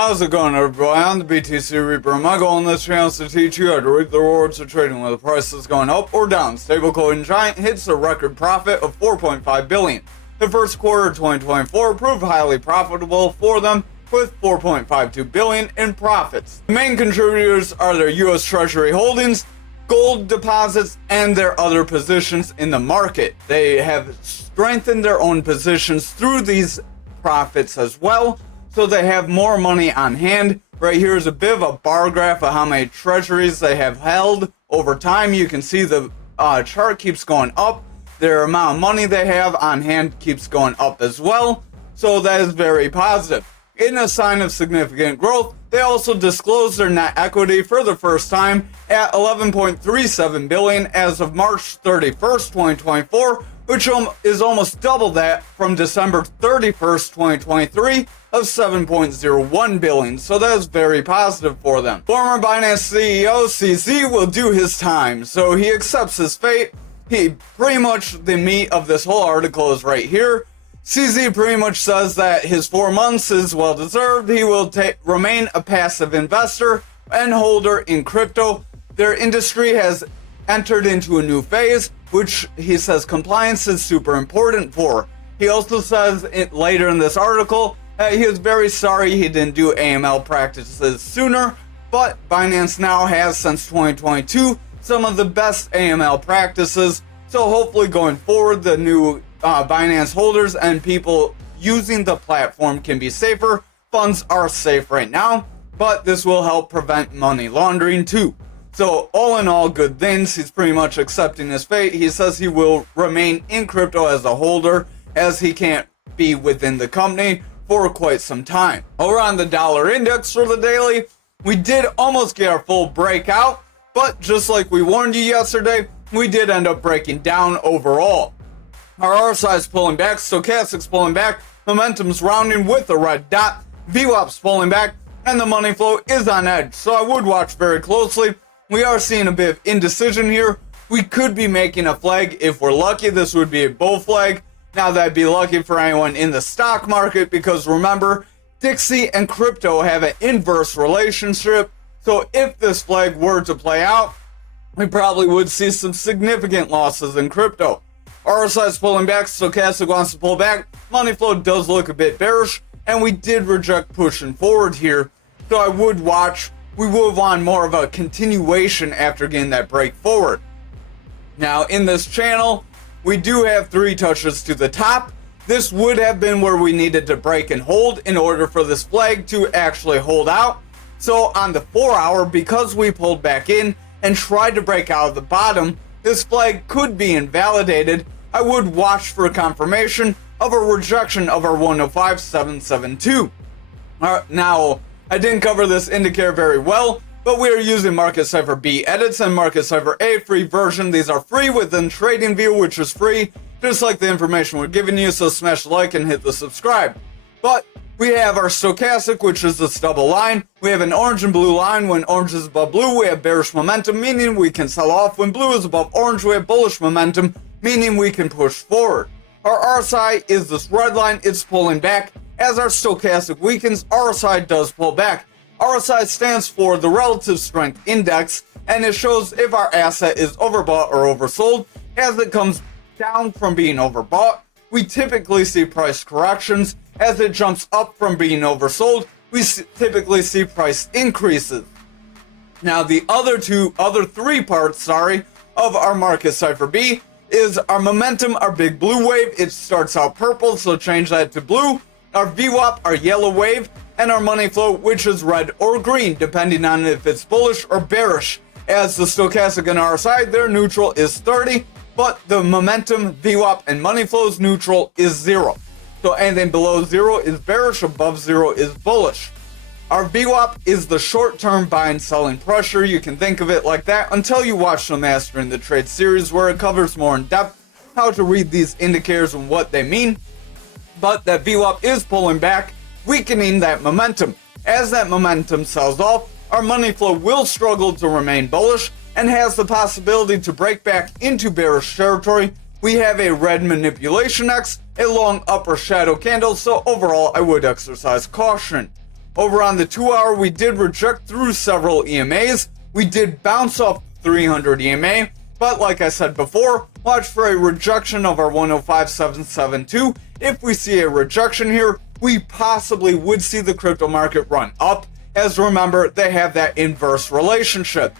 How's it going, everybody? I'm the BTC Reaper, and my goal on this channel is to teach you how to reap the rewards of trading whether the price is going up or down. Stablecoin Giant hits a record profit of $4.5 billion. The first quarter of 2024 proved highly profitable for them, with $4.52 billion in profits. The main contributors are their U.S. Treasury holdings, gold deposits, and their other positions in the market. They have strengthened their own positions through these profits as well, so they have more money on hand. Right here is a bit of a bar graph of how many treasuries they have held over time. You can see the chart keeps going up. Their amount of money they have on hand keeps going up as well. So that is very positive. In a sign of significant growth, they also disclosed their net equity for the first time at $11.37 billion as of March 31st, 2024, which is almost double that from December 31st, 2023 of $7.01 billion. So that is very positive for them. Former Binance CEO CZ will do his time, so he accepts his fate. Pretty much the meat of this whole article is right here. CZ pretty much says that his 4 months is well deserved. He will remain a passive investor and holder in crypto. Their industry has entered into a new phase, which he says compliance is super important for. He also says later in this article that he is very sorry he didn't do AML practices sooner, but Binance now has since 2022 some of the best AML practices. So hopefully going forward, the new Binance holders and people using the platform can be safer. Funds are safe right now, but this will help prevent money laundering too. So all in all, good things. He's pretty much accepting his fate. He says he will remain in crypto as a holder, as he can't be within the company for quite some time. Over on the dollar index for the daily, we did almost get our full breakout, but just like we warned you yesterday, we did end up breaking down overall. Our RSI is pulling back, stochastic's pulling back, momentum's rounding with a red dot, VWAP's pulling back, and the money flow is on edge. So I would watch very closely. We are seeing a bit of indecision here. We could be making a flag if we're lucky. This would be a bull flag. Now that'd be lucky for anyone in the stock market, because remember, Dixie and crypto have an inverse relationship. So if this flag were to play out, we probably would see some significant losses in crypto. RSI is pulling back, stochastic wants to pull back, money flow does look a bit bearish, and we did reject pushing forward here. So I would watch. We would want more of a continuation after getting that break forward. Now in this channel, we do have 3 touches to the top. This would have been where we needed to break and hold in order for this flag to actually hold out. So on the 4 hour, because we pulled back in and tried to break out of the bottom, this flag could be invalidated. I would watch for confirmation of a rejection of our 105.772. Now, I didn't cover this indicator very well, but we are using Market Cipher B edits and Market Cipher A free version. These are free within TradingView, which is free, just like the information we're giving you, so smash the like and hit the subscribe. But we have our stochastic, which is this double line. We have an orange and blue line. When orange is above blue, we have bearish momentum, meaning we can sell off. When blue is above orange, we have bullish momentum, meaning we can push forward. Our RSI is this red line. It's pulling back. As our stochastic weakens, RSI does pull back. RSI stands for the Relative Strength Index, and it shows if our asset is overbought or oversold. As it comes down from being overbought, we typically see price corrections. As it jumps up from being oversold, we typically see price increases. Now the other 3 parts, of our Market Cipher B is our momentum, our big blue wave. It starts out purple, so change that to blue. Our VWAP, our yellow wave, and our money flow, which is red or green, depending on if it's bullish or bearish. As the stochastic and RSI, their neutral is 30, but the momentum, VWAP, and money flow's neutral is 0. So anything below 0 is bearish, above 0 is bullish. Our VWAP is the short-term buy and selling pressure. You can think of it like that until you watch the Mastering the Trade series, where it covers more in depth how to read these indicators and what they mean. But that VWAP is pulling back, weakening that momentum. As that momentum sells off, our money flow will struggle to remain bullish and has the possibility to break back into bearish territory. We have a red manipulation X, a long upper shadow candle, so overall I would exercise caution. Over on the 2 hour, we did reject through several EMAs. We did bounce off 300 EMA, but like I said before, watch for a rejection of our 105.772. If we see a rejection here, we possibly would see the crypto market run up, as remember, they have that inverse relationship.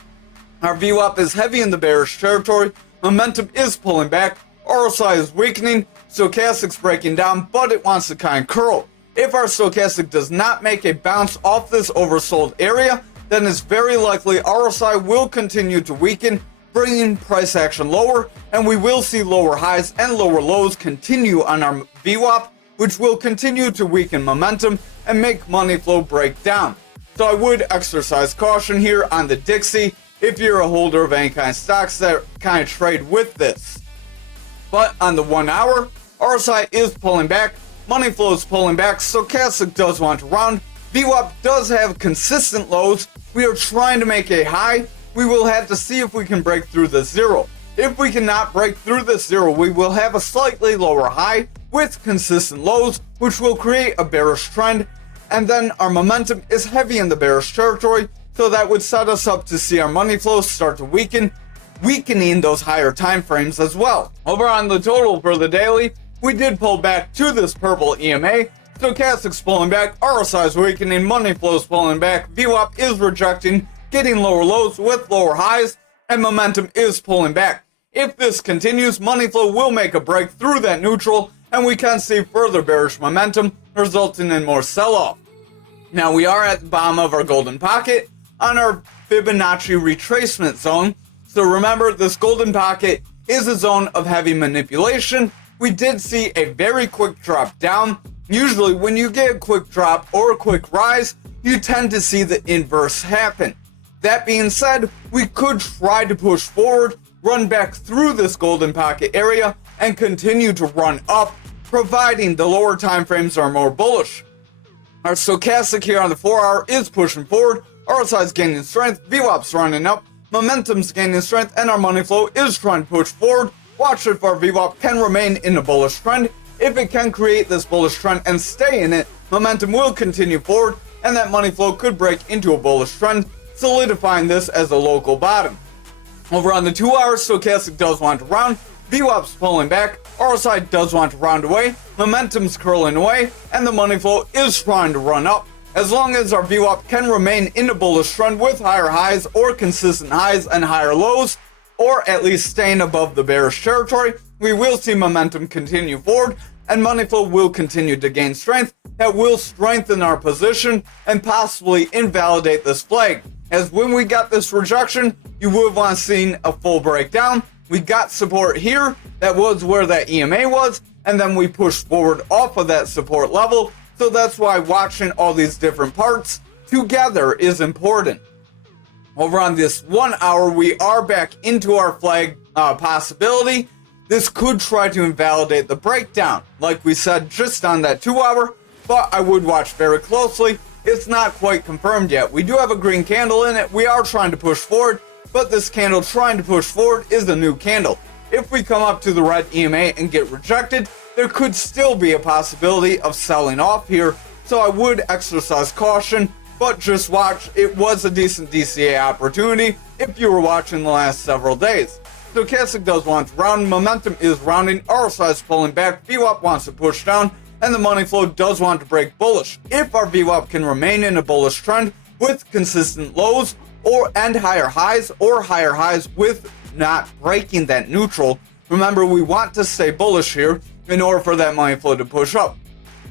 Our VWAP is heavy in the bearish territory, momentum is pulling back, RSI is weakening, stochastic's breaking down, but it wants to kind of curl. If our stochastic does not make a bounce off this oversold area, then it's very likely RSI will continue to weaken, bringing price action lower, and we will see lower highs and lower lows continue on our VWAP, which will continue to weaken momentum and make money flow break down. So I would exercise caution here on the Dixie if you're a holder of any kind of stocks that kind of trade with this. But on the 1 hour, RSI is pulling back, money flow is pulling back, stochastic does want to round, VWAP does have consistent lows, we are trying to make a high, we will have to see if we can break through the zero. If we cannot break through the zero, we will have a slightly lower high with consistent lows, which will create a bearish trend, and then our momentum is heavy in the bearish territory, so that would set us up to see our money flow start to weaken, weakening those higher time frames as well. Over on the total for the daily, we did pull back to this purple EMA, stochastic's pulling back, RSI is weakening, money flow is pulling back, VWAP is rejecting, getting lower lows with lower highs, and momentum is pulling back. If this continues, money flow will make a break through that neutral, and we can see further bearish momentum, resulting in more sell-off. Now we are at the bottom of our golden pocket on our Fibonacci retracement zone. So remember, this golden pocket is a zone of heavy manipulation. We did see a very quick drop down. Usually when you get a quick drop or a quick rise, you tend to see the inverse happen. That being said, we could try to push forward, run back through this golden pocket area, and continue to run up, providing the lower time frames are more bullish. Our stochastic here on the 4 hour is pushing forward, RSI is gaining strength, VWAP's running up, momentum's gaining strength, and our money flow is trying to push forward. Watch if our VWAP can remain in a bullish trend. If it can create this bullish trend and stay in it, momentum will continue forward, and that money flow could break into a bullish trend, solidifying this as a local bottom. Over on the 2 hour, stochastic does want to round, VWAP's pulling back, RSI does want to round away, momentum's curling away, and the money flow is trying to run up. As long as our VWAP can remain in a bullish trend with higher highs or consistent highs and higher lows, or at least staying above the bearish territory, we will see momentum continue forward, and money flow will continue to gain strength that will strengthen our position and possibly invalidate this flag. As when we got this rejection, you would have want seen a full breakdown. We got support here, that was where that EMA was, and then we pushed forward off of that support level. So that's why watching all these different parts together is important. Over on this 1 hour, we are back into our flag possibility. This could try to invalidate the breakdown, like we said just on that 2 hour, but I would watch very closely. It's not quite confirmed yet. We do have a green candle in it. We are trying to push forward, but this candle trying to push forward is a new candle. If we come up to the red EMA and get rejected, there could still be a possibility of selling off here, so I would exercise caution, but just watch. It was a decent DCA opportunity if you were watching the last several days. Stochastic does want to round, momentum is rounding, RSI is pulling back, VWAP wants to push down, and the money flow does want to break bullish. If our VWAP can remain in a bullish trend with consistent lows and higher highs, or higher highs with not breaking that neutral, remember we want to stay bullish here in order for that money flow to push up.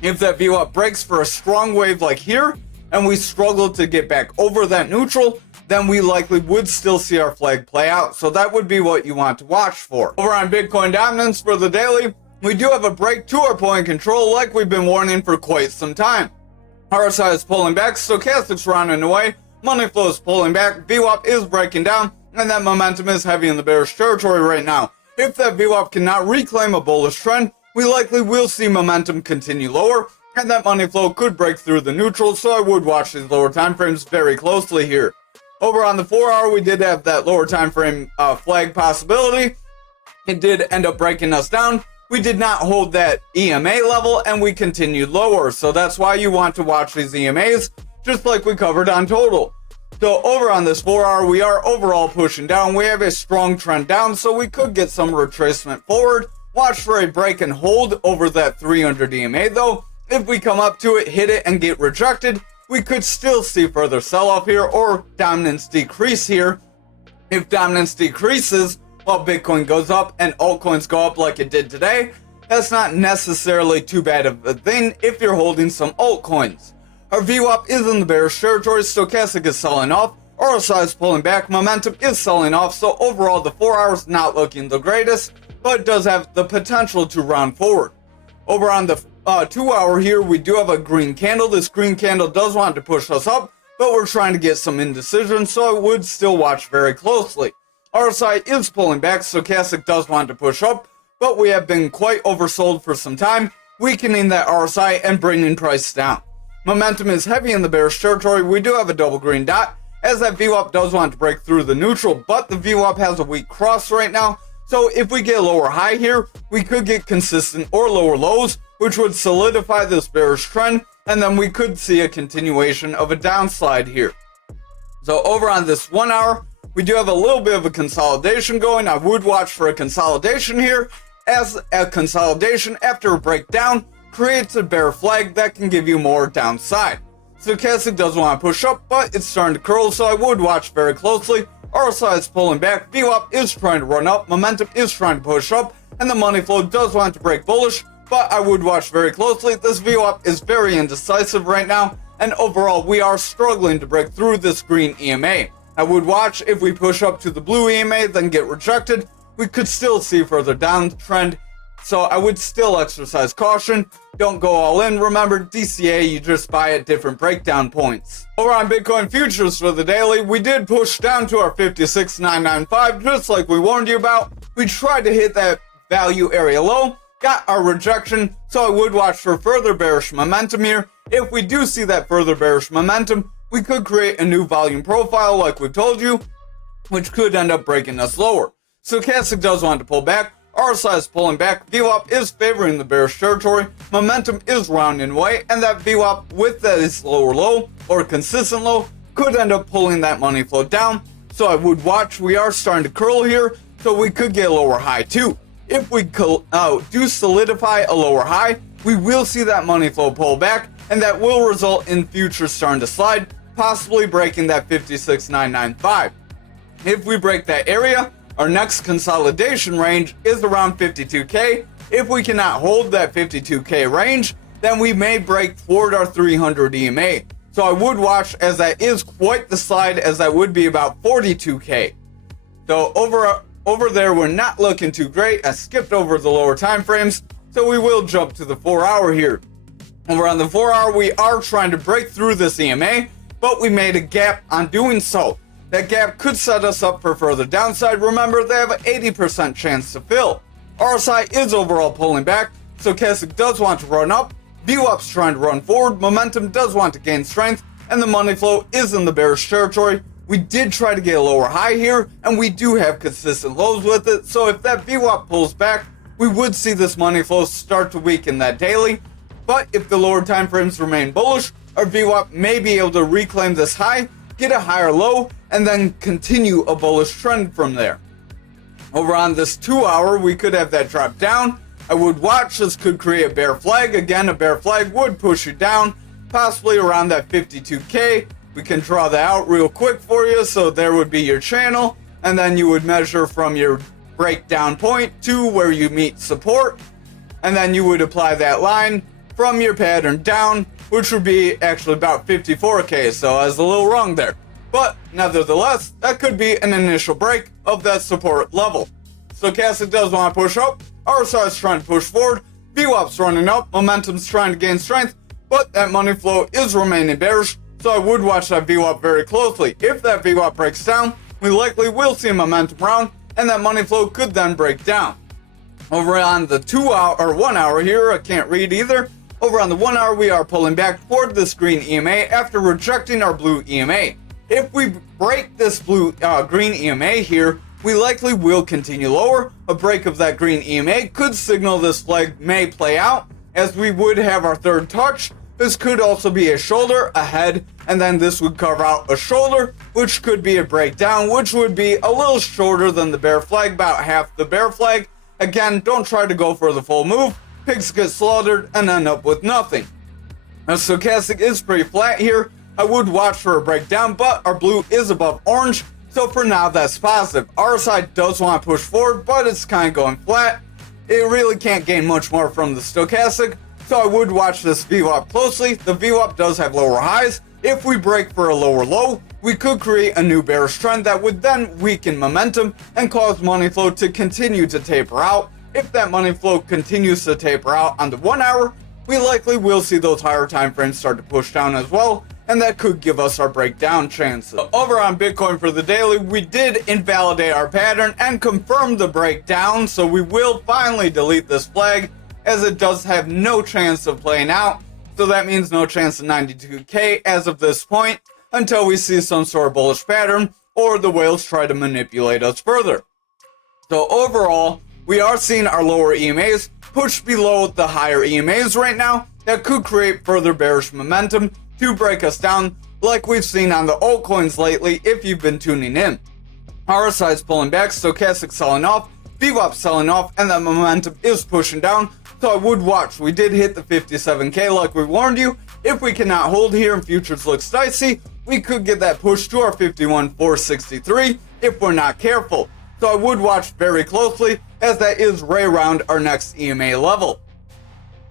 If that VWAP breaks for a strong wave like here, and we struggle to get back over that neutral, then we likely would still see our flag play out. So that would be what you want to watch for. Over on Bitcoin dominance for the daily, we do have a break to our point control like we've been warning for quite some time. RSI is pulling back, stochastic's rounding away, money flow is pulling back, VWAP is breaking down, and that momentum is heavy in the bearish territory right now. If that VWAP cannot reclaim a bullish trend, we likely will see momentum continue lower, and that money flow could break through the neutral, so I would watch these lower time frames very closely here. Over on the 4 hour, we did have that lower time frame flag possibility. It did end up breaking us down. We did not hold that EMA level, and we continued lower, so that's why you want to watch these EMAs. just like we covered on total. So over on this 4 hour, we are overall pushing down. We have a strong trend down, so we could get some retracement forward. Watch for a break and hold over that 300 EMA though. If we come up to it, hit it, and get rejected, we could still see further sell-off here or dominance decrease here. If dominance decreases while Bitcoin goes up and altcoins go up like it did today, that's not necessarily too bad of a thing if you're holding some altcoins. Our VWAP is in the bearish territory, stochastic is selling off, RSI is pulling back, momentum is selling off, so overall the 4 hours not looking the greatest, but it does have the potential to round forward. Over on the 2 hour here, we do have a green candle. This green candle does want to push us up, but we're trying to get some indecision, so I would still watch very closely. RSI is pulling back, stochastic does want to push up, but we have been quite oversold for some time, weakening that RSI and bringing price down. Momentum is heavy in the bearish territory. We do have a double green dot, as that VWAP does want to break through the neutral, but the VWAP has a weak cross right now, so if we get a lower high here, we could get consistent or lower lows, which would solidify this bearish trend, and then we could see a continuation of a downslide here. So over on this 1 hour, we do have a little bit of a consolidation going. I would watch for a consolidation here, as a consolidation after a breakdown creates a bear flag that can give you more downside. Stochastic does want to push up, but it's starting to curl, so I would watch very closely. RSI is pulling back, VWAP is trying to run up, momentum is trying to push up, and the money flow does want to break bullish, but I would watch very closely. This VWAP is very indecisive right now, and overall we are struggling to break through this green EMA. I would watch if we push up to the blue EMA, then get rejected. We could still see further downtrend, so I would still exercise caution. Don't go all in. Remember, DCA, you just buy at different breakdown points. Over on Bitcoin futures for the daily, we did push down to our 56,995, just like we warned you about. We tried to hit that value area low, got our rejection, so I would watch for further bearish momentum here. If we do see that further bearish momentum, we could create a new volume profile like we've told you, which could end up breaking us lower. Stochastic does want to pull back, RSI is pulling back, VWAP is favoring the bearish territory, momentum is rounding away, and that VWAP with that is lower low or consistent low could end up pulling that money flow down. So I would watch. We are starting to curl here, so we could get a lower high too. If we do solidify a lower high, we will see that money flow pull back, and that will result in futures starting to slide, possibly breaking that 56,995. If we break that area, our next consolidation range is around 52K. If we cannot hold that 52K range, then we may break toward our 300 EMA. So I would watch, as that is quite the slide, as that would be about 42K. So over there, we're not looking too great. I skipped over the lower time frames, so we will jump to the 4 hour here. Over on the 4 hour, we are trying to break through this EMA, but we made a gap on doing so. That gap could set us up for further downside. Remember, they have an 80% chance to fill. RSI is overall pulling back, stochastic does want to run up, VWAP's trying to run forward, momentum does want to gain strength, and the money flow is in the bearish territory. We did try to get a lower high here, and we do have consistent lows with it, so if that VWAP pulls back, we would see this money flow start to weaken that daily. But if the lower time frames remain bullish, our VWAP may be able to reclaim this high, get a higher low, and then continue a bullish trend from there. Over on this 2 hour, we could have that drop down. I would watch. This could create a bear flag. Again, a bear flag would push you down, possibly around that 52K. We can draw that out real quick for you. So there would be your channel, and then you would measure from your breakdown point to where you meet support, and then you would apply that line from your pattern down, which would be actually about 54K. So I was a little wrong there. But nevertheless, that could be an initial break of that support level. Stochastic does want to push up, RSI is trying to push forward, VWAP's running up, momentum's trying to gain strength, but that money flow is remaining bearish, so I would watch that VWAP very closely. If that VWAP breaks down, we likely will see a momentum round, and that money flow could then break down. Over on the 1 hour here, I can't read either. Over on the 1 hour, we are pulling back toward this green EMA after rejecting our blue EMA. If we break this green EMA here, we likely will continue lower. A break of that green EMA could signal this flag may play out, as we would have our third touch. This could also be a shoulder, a head, and then this would carve out a shoulder, which could be a breakdown, which would be a little shorter than the bear flag, about half the bear flag. Again, don't try to go for the full move. Pigs get slaughtered and end up with nothing. Now, stochastic is pretty flat here. I would watch for a breakdown, but our blue is above orange, so for now that's positive. RSI does want to push forward, but it's kind of going flat. It really can't gain much more from the stochastic, so I would watch this VWAP closely. The VWAP does have lower highs. If we break for a lower low, we could create a new bearish trend that would then weaken momentum and cause money flow to continue to taper out. If that money flow continues to taper out on the 1 hour, we likely will see those higher time frames start to push down as well, and that could give us our breakdown chances. Over on Bitcoin for the daily, we did invalidate our pattern and confirm the breakdown, so we will finally delete this flag, as it does have no chance of playing out. So that means no chance of 92k as of this point, until we see some sort of bullish pattern or the whales try to manipulate us further. So overall, we are seeing our lower EMAs push below the higher EMAs right now. That could create further bearish momentum to break us down, like we've seen on the altcoins lately if you've been tuning in. RSI is pulling back, stochastic selling off, VWAP selling off, and that momentum is pushing down. So I would watch. We did hit the 57k like we warned you. If we cannot hold here and futures looks dicey, we could get that push to our 51,463 if we're not careful. So I would watch very closely, as that is right around our next EMA level.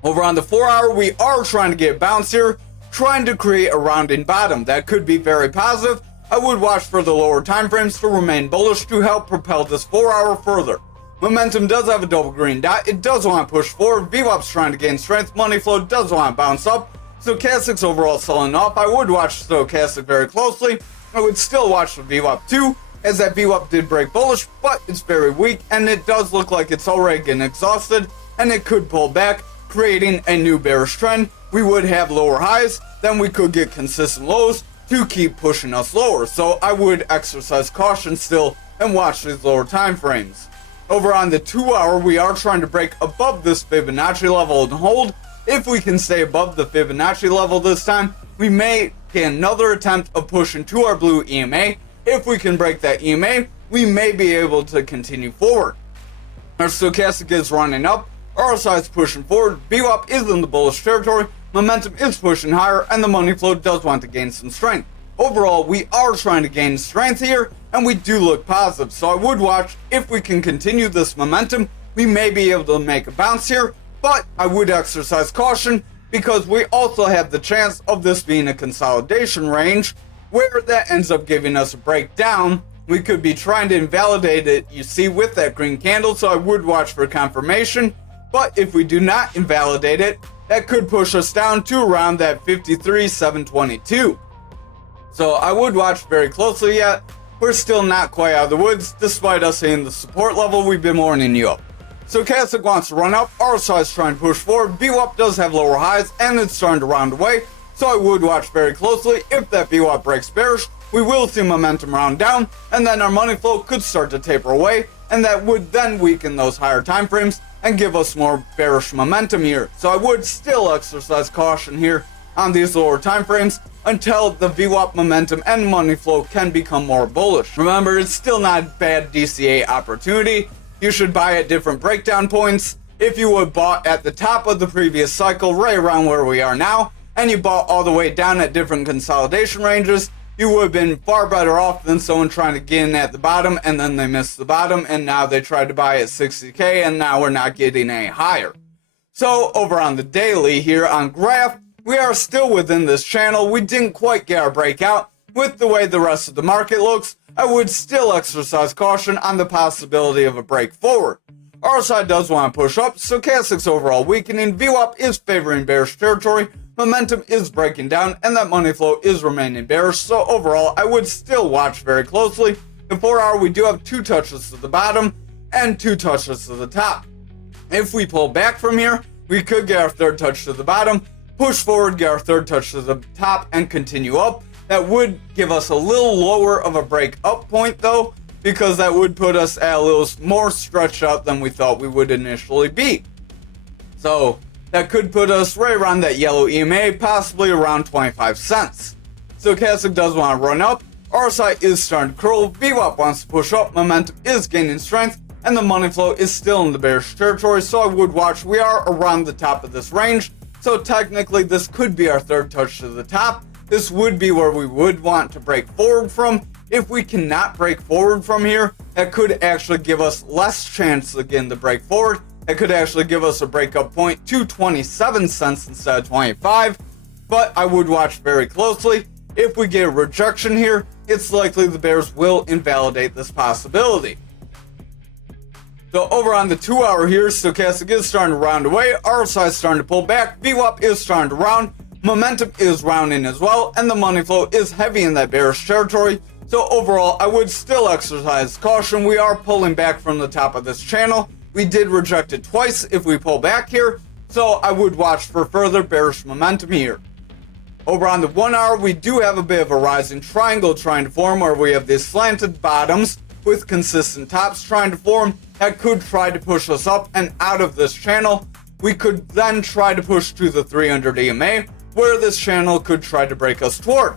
Over on the 4 hour, we are trying to get bounce here, trying to create a rounding bottom. That could be very positive. I would watch for the lower time frames to remain bullish to help propel this 4 hour further. Momentum does have a double green dot. It does want to push forward. VWAP's trying to gain strength. Money flow does want to bounce up. Stochastic's overall selling off. I would watch Stochastic very closely. I would still watch the VWAP too, as that VWAP did break bullish, but it's very weak, and it does look like it's already getting exhausted, and it could pull back, creating a new bearish trend. We would have lower highs, then we could get consistent lows to keep pushing us lower. So I would exercise caution still and watch these lower time frames. Over on the 2 hour, we are trying to break above this Fibonacci level and hold. If we can stay above the Fibonacci level this time, we may get another attempt of pushing to our blue EMA. If we can break that EMA, we may be able to continue forward. Our stochastic is running up, RSI is pushing forward, VWAP is in the bullish territory, momentum is pushing higher, and the money flow does want to gain some strength. Overall, we are trying to gain strength here, and we do look positive, so I would watch. If we can continue this momentum, we may be able to make a bounce here, but I would exercise caution, because we also have the chance of this being a consolidation range, where that ends up giving us a breakdown. We could be trying to invalidate it, you see, with that green candle, so I would watch for confirmation. But if we do not invalidate it, that could push us down to around that 53,722. So I would watch very closely yet. We're still not quite out of the woods, despite us hitting the support level we've been warning you of. Stochastic wants to run up, RSI is trying to push forward, VWAP does have lower highs, and it's starting to round away. So I would watch very closely. If that VWAP breaks bearish, we will see momentum round down, and then our money flow could start to taper away, and that would then weaken those higher time frames and give us more bearish momentum here. So I would still exercise caution here on these lower time frames until the VWAP momentum and money flow can become more bullish. Remember, it's still not a bad DCA opportunity. You should buy at different breakdown points. If you would bought at the top of the previous cycle, right around where we are now, and you bought all the way down at different consolidation ranges, you would have been far better off than someone trying to get in at the bottom and then they missed the bottom and now they tried to buy at 60k and now we're not getting any higher. So over on the daily here on graph, we are still within this channel. We didn't quite get our breakout. With the way the rest of the market looks, I would still exercise caution on the possibility of a break forward. RSI does want to push up, stochastic's overall weakening, VWAP is favoring bearish territory, momentum is breaking down, and that money flow is remaining bearish, so overall I would still watch very closely. The 4 hour, we do have 2 touches to the bottom and 2 touches to the top. If we pull back from here, we could get our 3rd touch to the bottom, push forward, get our 3rd touch to the top, and continue up. That would give us a little lower of a break up point though, because that would put us at a little more stretched out than we thought we would initially be. So that could put us right around that yellow EMA, possibly around 25 cents. Stochastic does want to run up, RSI is starting to curl, VWAP wants to push up, momentum is gaining strength, and the money flow is still in the bearish territory, so I would watch. We are around the top of this range, so technically this could be our third touch to the top. This would be where we would want to break forward from. If we cannot break forward from here, that could actually give us less chance again to break forward. It could actually give us a breakup point to 27 cents instead of 25, but I would watch very closely. If we get a rejection here, it's likely the bears will invalidate this possibility. So over on the 2 hour here, stochastic is starting to round away, RSI is starting to pull back, VWAP is starting to round, momentum is rounding as well, and the money flow is heavy in that bearish territory. So overall, I would still exercise caution. We are pulling back from the top of this channel. We did reject it twice if we pull back here, so I would watch for further bearish momentum here. Over on the 1 hour, we do have a bit of a rising triangle trying to form, where we have these slanted bottoms with consistent tops trying to form that could try to push us up and out of this channel. We could then try to push to the 300 EMA, where this channel could try to break us toward.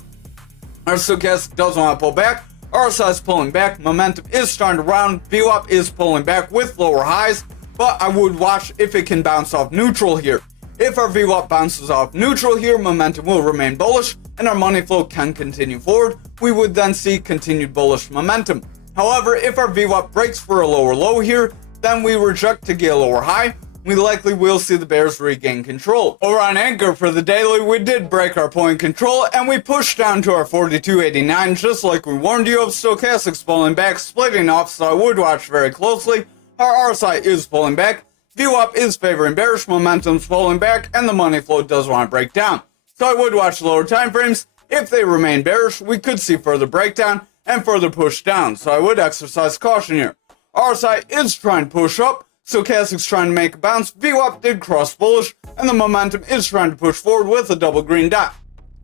Our stochastic does want to pull back, RSI is pulling back, momentum is starting to round, VWAP is pulling back with lower highs, but I would watch if it can bounce off neutral here. If our VWAP bounces off neutral here, momentum will remain bullish and our money flow can continue forward. We would then see continued bullish momentum. However, if our VWAP breaks for a lower low here, then we reject to get a lower high. We likely will see the bears regain control. Over on ankr for the daily, we did break our point control and we pushed down to our 42.89 just like we warned you of. Stochastic's pulling back, splitting off, so I would watch very closely. Our RSI is pulling back, VWAP is favoring bearish, momentum's pulling back, and the money flow does want to break down. So I would watch lower time frames. If they remain bearish, we could see further breakdown and further push down, so I would exercise caution here. RSI is trying to push up, stochastic's trying to make a bounce, VWAP did cross bullish, and the momentum is trying to push forward with a double green dot.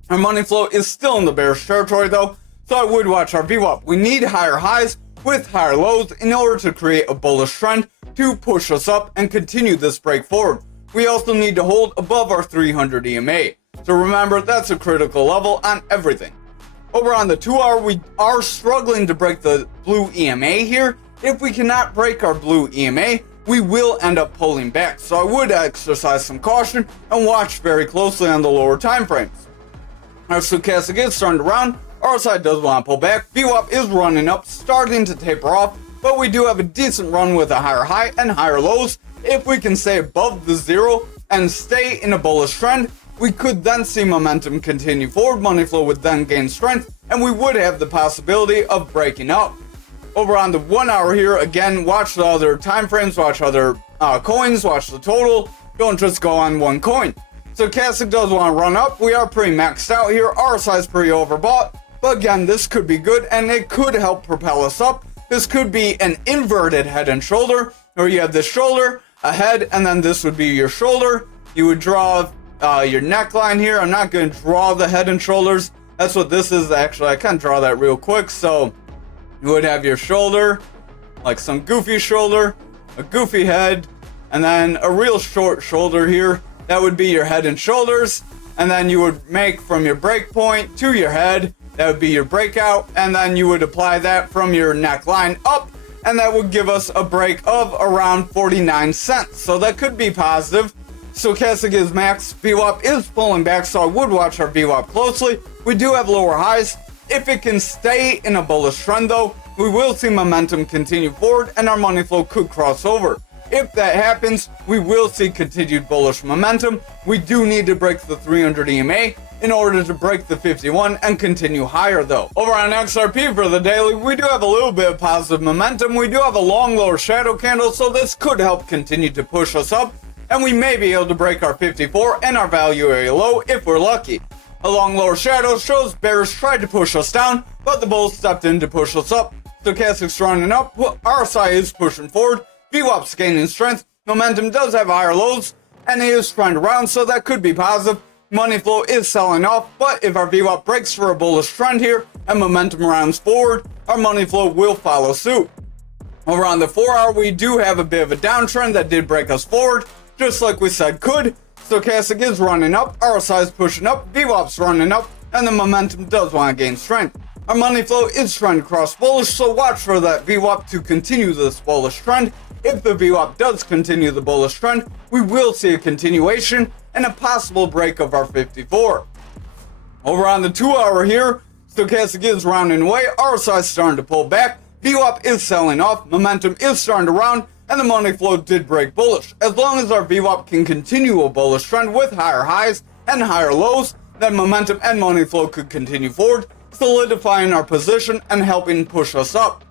Our money flow is still in the bearish territory though, so I would watch our VWAP. We need higher highs with higher lows in order to create a bullish trend to push us up and continue this break forward. We also need to hold above our 300 EMA. So remember, that's a critical level on everything. Over on the 2 hour, we are struggling to break the blue EMA here. If we cannot break our blue EMA, we will end up pulling back. So I would exercise some caution and watch very closely on the lower time frames. Our stochastic is starting to round. RSI does want to pull back. VWAP is running up, starting to taper off, but we do have a decent run with a higher high and higher lows. If we can stay above the zero and stay in a bullish trend, we could then see momentum continue forward, money flow would then gain strength, and we would have the possibility of breaking up. Over on the 1 hour here, again, watch the other time frames, watch other coins, watch the total, don't just go on one coin. Stochastic does want to run up, we are pretty maxed out here, RSI is pretty overbought, but again, this could be good and it could help propel us up. This could be an inverted head and shoulder, where you have this shoulder, a head, and then this would be your shoulder. You would draw your neckline here. I'm not going to draw the head and shoulders. That's what this is. Actually, I can draw that real quick. So you would have your shoulder, like some goofy shoulder, a goofy head, and then a real short shoulder here. That would be your head and shoulders. And then you would make from your break point to your head. That would be your breakout. And then you would apply that from your neckline up. And that would give us a break of around 49 cents. So that could be positive. Stochastic is max, VWAP is pulling back, so I would watch our VWAP closely. We do have lower highs. If it can stay in a bullish trend though, we will see momentum continue forward and our money flow could cross over. If that happens, we will see continued bullish momentum. We do need to break the 300 EMA in order to break the 51 and continue higher though. Over on XRP for the daily, we do have a little bit of positive momentum. We do have a long lower shadow candle, so this could help continue to push us up. And we may be able to break our 54 and our value area low if we're lucky. A long lower shadow shows bears tried to push us down, but the bulls stepped in to push us up. Stochastic's running up, RSI is pushing forward, VWAP's gaining strength, momentum does have higher lows, and it is trying to round, so that could be positive. Money flow is selling off, but if our VWAP breaks for a bullish trend here and momentum rounds forward, our money flow will follow suit. Over on the 4 hour, we do have a bit of a downtrend that did break us forward. Just like we said could, stochastic is running up, RSI is pushing up, VWAP's running up, and the momentum does want to gain strength. Our money flow is trying to cross bullish, so watch for that VWAP to continue this bullish trend. If the VWAP does continue the bullish trend, we will see a continuation and a possible break of our 54. Over on the 2 hour here, stochastic is rounding away, RSI is starting to pull back, VWAP is selling off, momentum is starting to round, and the money flow did break bullish. As long as our VWAP can continue a bullish trend with higher highs and higher lows, then momentum and money flow could continue forward, solidifying our position and helping push us up.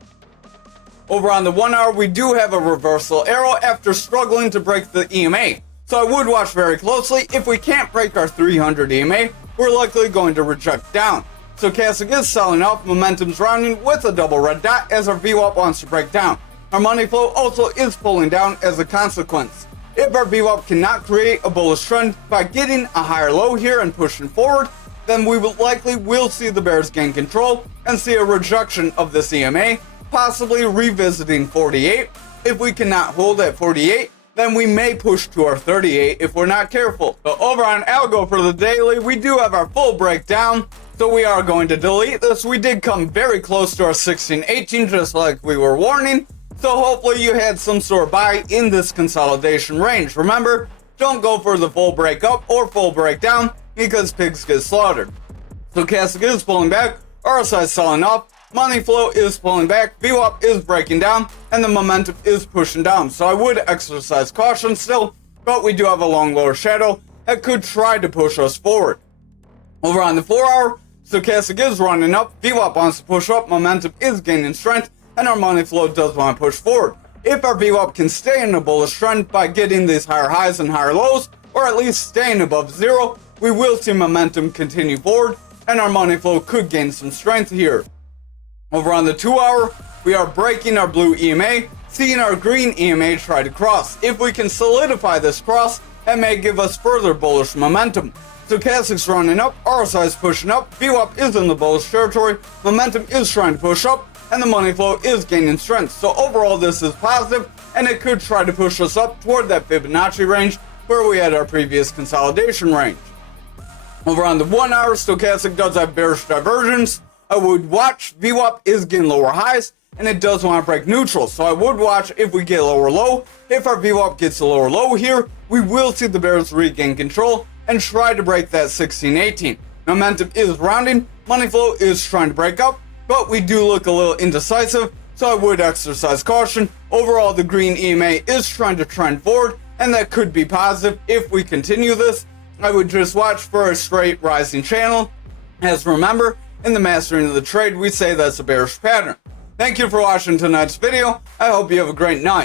Over on the 1 hour, we do have a reversal arrow after struggling to break the EMA. So I would watch very closely. If we can't break our 300 EMA, we're likely going to reject down. Stochastic is selling off, momentum's rounding with a double red dot as our VWAP wants to break down. Our money flow also is pulling down as a consequence. If our VWAP cannot create a bullish trend by getting a higher low here and pushing forward, then we will see the bears gain control and see a rejection of this EMA, possibly revisiting 48. If we cannot hold at 48, then we may push to our 38 if we're not careful. So over on algo for the daily, we do have our full breakdown, so we are going to delete this. We did come very close to our 1618 just like we were warning, so hopefully you had some sort of buy in this consolidation range. Remember, don't go for the full break up or full breakdown because pigs get slaughtered. Stochastic is pulling back, RSI is selling off, money flow is pulling back, VWAP is breaking down, and the momentum is pushing down. So I would exercise caution still, but we do have a long lower shadow that could try to push us forward. Over on the 4 hour, stochastic is running up, VWAP wants to push up, momentum is gaining strength, and our money flow does want to push forward. If our VWAP can stay in a bullish trend by getting these higher highs and higher lows, or at least staying above zero, we will see momentum continue forward, and our money flow could gain some strength here. Over on the 2 hour, we are breaking our blue EMA, seeing our green EMA try to cross. If we can solidify this cross, that may give us further bullish momentum. Stochastic's running up, RSI is pushing up, VWAP is in the bullish territory, momentum is trying to push up, and the money flow is gaining strength. So overall this is positive, and it could try to push us up toward that Fibonacci range where we had our previous consolidation range. Over on the 1 hour, stochastic does have bearish divergence. I would watch, VWAP is getting lower highs, and it does want to break neutral. So I would watch if we get lower low. If our VWAP gets a lower low here, we will see the bears regain control and try to break that 1618. Momentum is rounding, money flow is trying to break up, but we do look a little indecisive, so I would exercise caution. Overall, the green EMA is trying to trend forward, and that could be positive if we continue this. I would just watch for a straight rising channel, as remember, in the mastering of the trade, we say that's a bearish pattern. Thank you for watching tonight's video. I hope you have a great night.